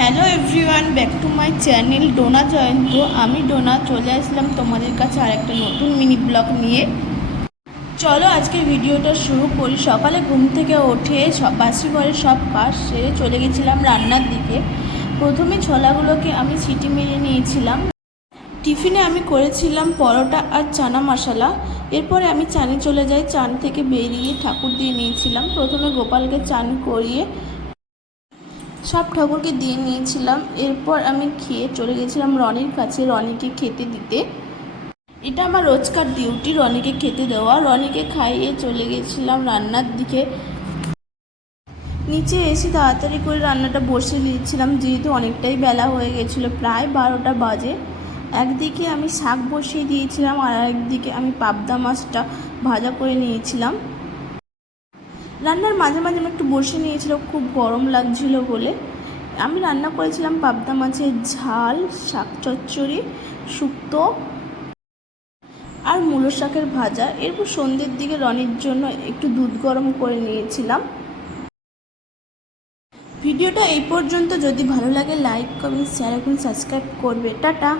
Hello everyone, back to my channel Dona Jayanta. আমি ডোনা চলে আসলাম তোমাদের কাছে আর একটা নতুন মিনি ব্লগ নিয়ে। চলো আজকে ভিডিওটা শুরু করি। সকালে ঘুম থেকে উঠে বাসি ঘরে সব কাজ সেরে চলে গেছিলাম রান্নার দিকে। প্রথমে ছোলাগুলোকে আমি সিটি মেরে নিয়েছিলাম। টিফিনে আমি করেছিলাম পরোটা আর চানা মশলা। এরপরে আমি চানে চলে যাই। চান থেকে বেরিয়ে ঠাকুর দিয়ে নিয়েছিলাম। প্রথমে গোপালকে চান করিয়ে সব ঠাকুরকে দিয়ে নিয়েছিলাম। এরপর আমি খেয়ে চলে গেছিলাম রনির কাছে, রনিকে খেতে দিতে। এটা আমার রোজকার ডিউটি, রনিকে খেতে দেওয়া। রনিকে খাইয়ে চলে গেছিলাম রান্নার দিকে। নিচে এসে তাড়াতাড়ি করে রান্নাটা বসিয়ে দিয়েছিলাম, যেহেতু অনেকটাই বেলা হয়ে গেছিলো, প্রায় 12টা বাজে। একদিকে আমি শাক বসিয়ে দিয়েছিলাম আর একদিকে আমি পাবদা মাছটা ভাজা করে নিয়েছিলাম। রান্নার মাঝে মাঝে আমি একটু বসে নিয়েছিলাম, খুব গরম লাগছিল বলে। আমি রান্না করেছিলাম পাবদা মাছের ঝাল, শাক চচ্চড়ি, শুক্তো আর মূলো শাকের ভাজা। এরপর সন্ধ্যের দিকে রনির জন্য একটু দুধ গরম করে নিয়েছিলাম। ভিডিওটা এই পর্যন্ত। যদি ভালো লাগে লাইক, কমেন্ট, শেয়ার এবং সাবস্ক্রাইব করবে। টাটা।